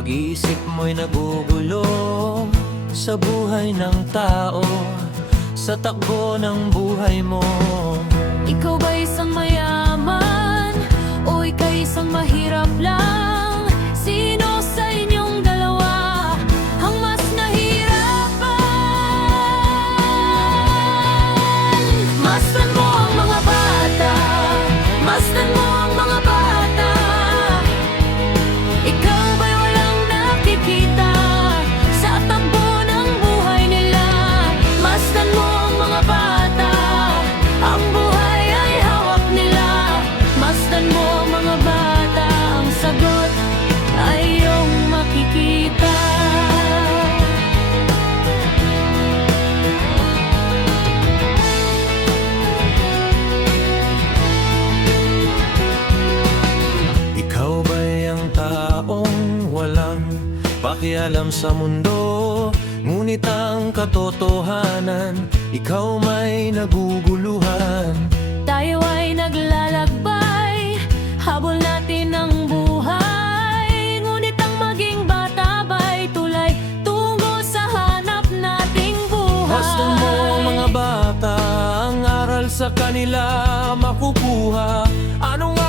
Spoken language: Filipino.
Pag-iisip mo'y nagugulo sa buhay ng tao, sa takbo ng buhay mo. Ikaw ba isang mayaman o ika'y isang mahirap lang? Sino sa inyong dalawa ang mas nahirapan? Masdan mo ang mga bata, masdan mo ang mga bata. Ikaw ba'y walang nakikita sa takbo ng buhay nila? Masdan mo ang mga bata, ang buhay ay hawak nila. Masdan mo ang mga bata, ang sagot ay iyong makikita. Ikaw ba'y ang taong walang pakialam sa mundo? Ngunit ang katotohanan, ikaw may naguguluhan. Tayo ay naglalakbay, habol natin ang buhay. Ngunit ang maging bata ba'y tulay tungo sa hanap nating buhay? Masdan mo ang mga bata, ang aral sa kanila makukuha. Anong